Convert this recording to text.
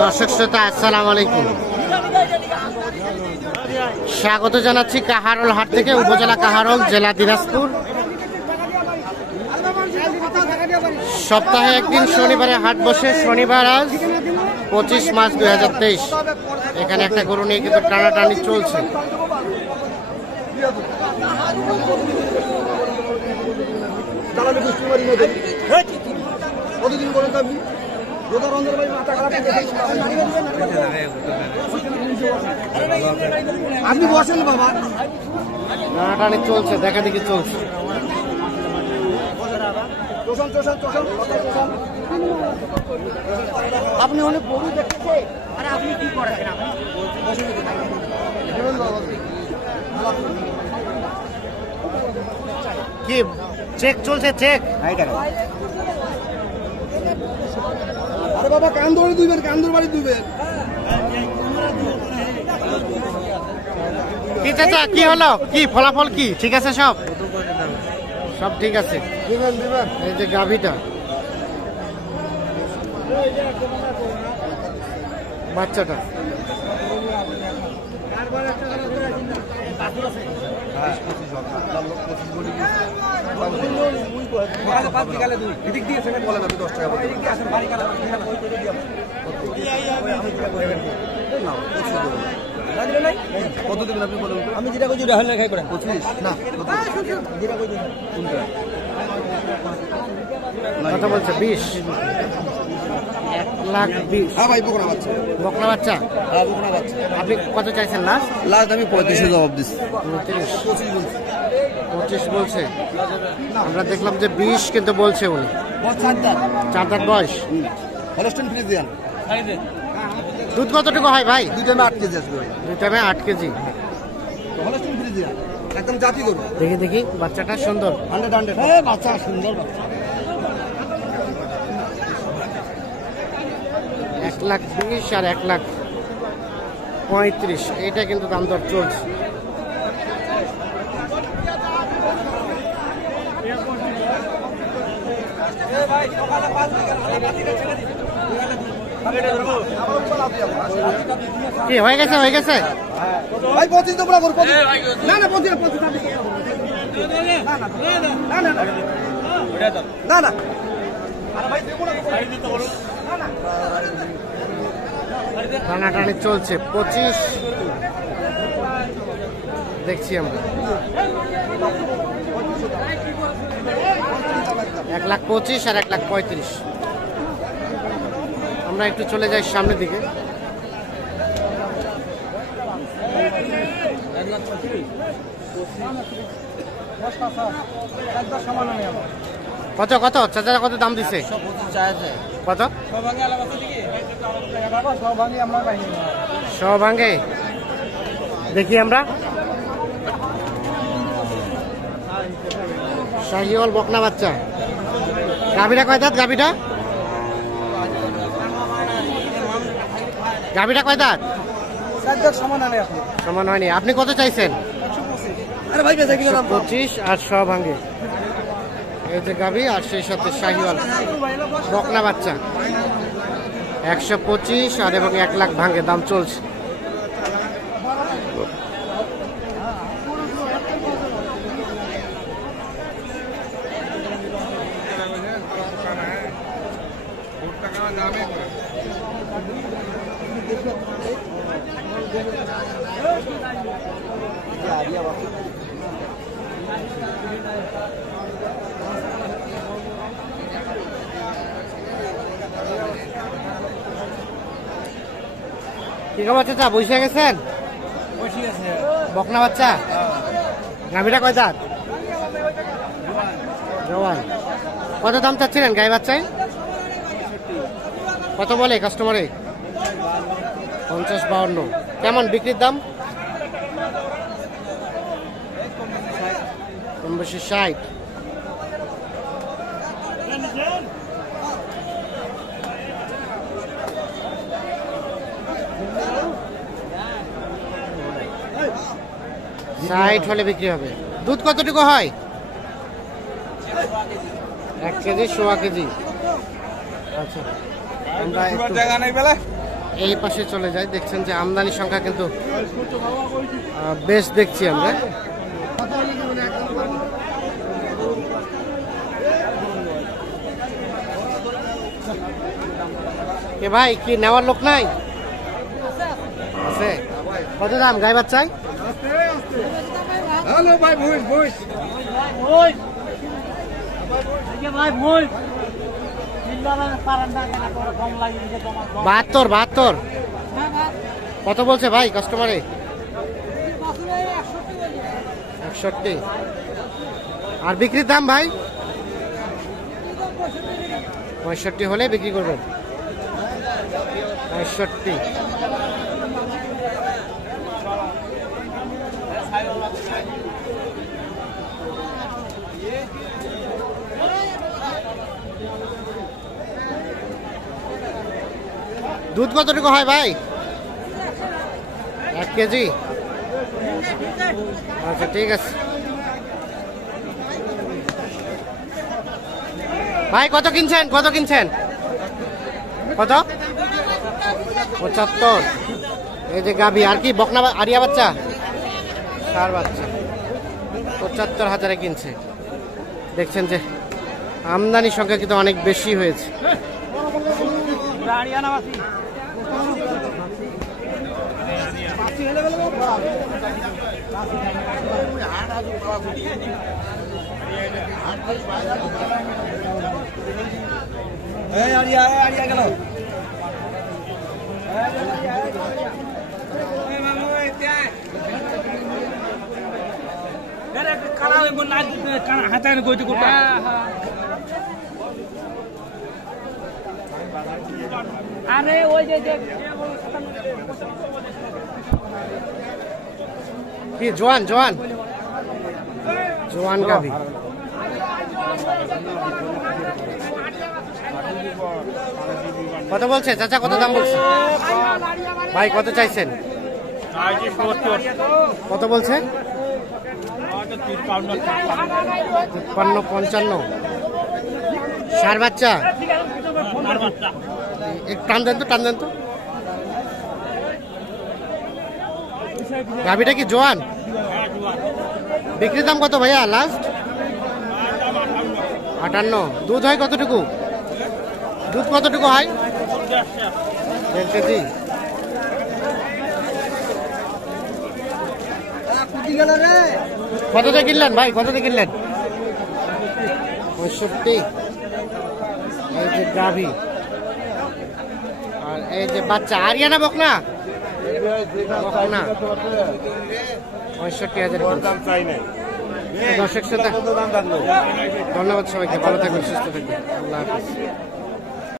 দর্শক শ্রোতা আসসালামু আলাইকুম, স্বাগত জানাচ্ছি কাহারোল হাট থেকে, উপজেলা কাহারোল, জেলা দিনাজপুর। সপ্তাহে একদিন শনিবারে হাট বসে। শনিবার আজ 25 মার্চ 2023। এখানে একটা গরু নিয়ে কিন্তু টানাটানি চলছে। আপনি বসেন বাবা, টানাটানি চলছে, দেখা দেখি চলছে। আপনি অনেক গরু দেখতেছে, আরে আপনি কি করেন? কি চেক চলছে? চেক। আরে বাবা কান ধরে দিবেন, কান্দুর বাড়ি দিবেন। কি চাচা, কি হলো? কি ফলাফল কি ঠিক আছে? সব সব ঠিক আছে। এই যে গাভীটা, বাচ্চাটা কত দেবেন আপনি বলুন? আমি যেটা কইছি রাহুল লেখাই করেন 25 না কথা বলছে 20, 1,20,000। হ্যাঁ ভাই, বকনা বাচ্চা। বকনা বাচ্চা? হ্যাঁ বকনা বাচ্চা। আপনি কত চাইছেন লাস্ট? লাস্ট আমি 35 জবাব দিচ্ছি। 25 বলছে। আমরা দেখলাম যে 20 কিন্তু বলছে উনি। 4 দাঁত বয়স। Holstein Friesian. দুধ কতটুকু হয় ভাই? 2 টাইমে 8 কেজি আসবে ভাই। 2 টাইমে 8 কেজি। হলস্টেইন ফ্রিজিয়ান একদম জাতি গরু। দেখি দেখি, বাচ্চাটা সুন্দর। 100 হ্যাঁ বাচ্চা সুন্দর বাচ্চা। 1,20,000 আর 1,35,000, এইটা কিন্তু দাম দর চলছে। কি হয়ে গেছে? হয়ে গেছে ভাই 25 তো পুরো গরু। না না 25 না না। আরে ভাই দেবো না, টানাটানি চলছে। 25 দেখছি আমরা। 1,25,000 আর 1,35,000। আমরা একটু চলে যাই সামনের দিকে। কত কত চাচা, কত দাম দিছে? কত? সব ভাঙে দেখি আমরা। শাহিওয়াল বকনা বাচ্চা। গাভীটা কয় দাঁত? গাভীটা কয় দাঁত? সমান হয়নি। আপনি কত চাইছেন? 25 আর 100 ভাঙে। এই যে গাভী, আর সেই সাথে শাহিওয়াল বকনা বাচ্চা। 125 আর এবং 1 লাখ ভাঙে দাম চলছে। কি খবর চাচা, বসে গেছেন? বকনা বাচ্চা। গাভীটা কয় দাঁত? জওয়ান। কত দাম চাচ্ছিলেন গাই বাচ্চায়? কত বলে কাস্টমারে? 50-52। কেমন বিক্রির দাম? কম বেশি 60। সাইট হলে বিক্রি হবে। দুধ কতটুকু হয়? 1 কেজি 1.5 কেজি। আচ্ছা, আমরা একটু এই পাশে চলে যাই। দেখছেন যে আমদানি সংখ্যা কিন্তু বেশ দেখছি আমরা। এ ভাই কি নেওয়ার লোক নাই? আছে। কত দাম গাই বাচ্চায়? হ্যালো ভাই, ভুইস ভুইস 72। কত বলছে ভাই কাস্টমারে? 61। আর বিক্রির দাম ভাই? 65 হলে বিক্রি করবেন। 65। দুধ কতটুকু হয় ভাই? 1 কেজি। আচ্ছা ঠিক আছে ভাই। কত কিনছেন? কত কিনছেন? কত? 75। এই যে গাভী। আর কি বকনা আরিয়া বাচ্চা? ষাঁড় বাচ্চা। 75,000 কিনছে। দেখছেন যে আমদানি সংখ্যা কিন্তু অনেক বেশি হয়েছে। গেল হাতে গইতে করতে। আরে ওই যে কি জোয়ান জোয়ান জোয়ান গাভী। কত বলছে চাচা? কত দাম বলছে ভাই? কত চাইছেন? কত বলছে? 55-55। ষাঁড় বাচ্চা। একটু টান দেন তো, টান দেন তো। গাভীটা কি জোয়ান? বিক্রির দাম কত ভাইয়া লাস্ট? 58। দুধ হয় কতটুকু? দুধ কতটুকু হয়? 1.5 কেজি। কততে কিনলেন ভাই? কততে কিনলেন? 65। এই যে গাভী। আর এই যে বাচ্চা আরিয়ানা বকনা। বকনা 65,000। দর্শক শ্রোতা ধন্যবাদ সবাইকে। ভালো থাকবেন, সুস্থ থাকবেন। আল্লাহ হাফেজ।